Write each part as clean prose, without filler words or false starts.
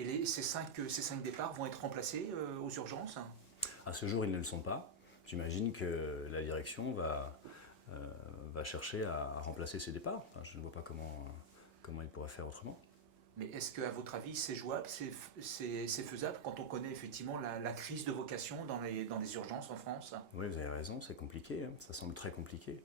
Et ces cinq départs vont être remplacés aux urgences? À ce jour, ils ne le sont pas. J'imagine que la direction va chercher à remplacer ces départs. Enfin, je ne vois pas comment ils pourraient faire autrement. Mais est-ce qu'à votre avis, c'est jouable, c'est faisable quand on connaît effectivement la crise de vocation dans les urgences en France? Oui, vous avez raison, c'est compliqué, hein. Ça semble très compliqué.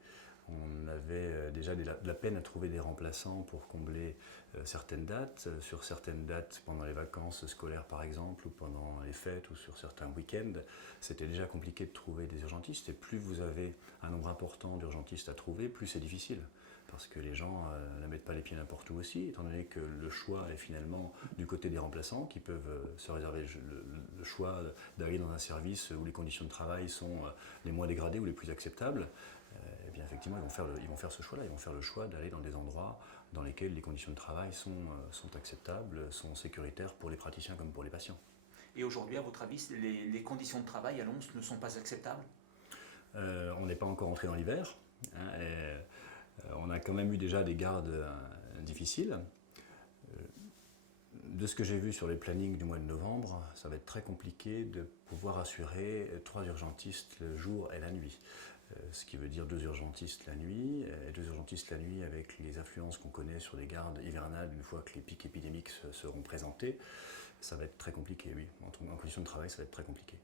On avait déjà de la peine à trouver des remplaçants pour combler certaines dates. Sur certaines dates, pendant les vacances scolaires par exemple, ou pendant les fêtes, ou sur certains week-ends, c'était déjà compliqué de trouver des urgentistes. Et plus vous avez un nombre important d'urgentistes à trouver, plus c'est difficile. Parce que les gens ne mettent pas les pieds n'importe où aussi, étant donné que le choix est finalement du côté des remplaçants, qui peuvent se réserver le choix d'aller dans un service où les conditions de travail sont les moins dégradées ou les plus acceptables. Eh bien effectivement, ils vont faire ce choix-là. Ils vont faire le choix d'aller dans des endroits dans lesquels les conditions de travail sont acceptables, sont sécuritaires pour les praticiens comme pour les patients. Et aujourd'hui, à votre avis, les conditions de travail à Lons ne sont pas acceptables? On n'est pas encore entré dans l'hiver, hein, on a quand même eu déjà des gardes difficiles. De ce que j'ai vu sur les plannings du mois de novembre, ça va être très compliqué de pouvoir assurer 3 urgentistes le jour et la nuit. Ce qui veut dire 2 urgentistes la nuit, et 2 urgentistes la nuit avec les affluences qu'on connaît sur les gardes hivernales une fois que les pics épidémiques seront présentés. Ça va être très compliqué, oui. En conditions de travail, ça va être très compliqué.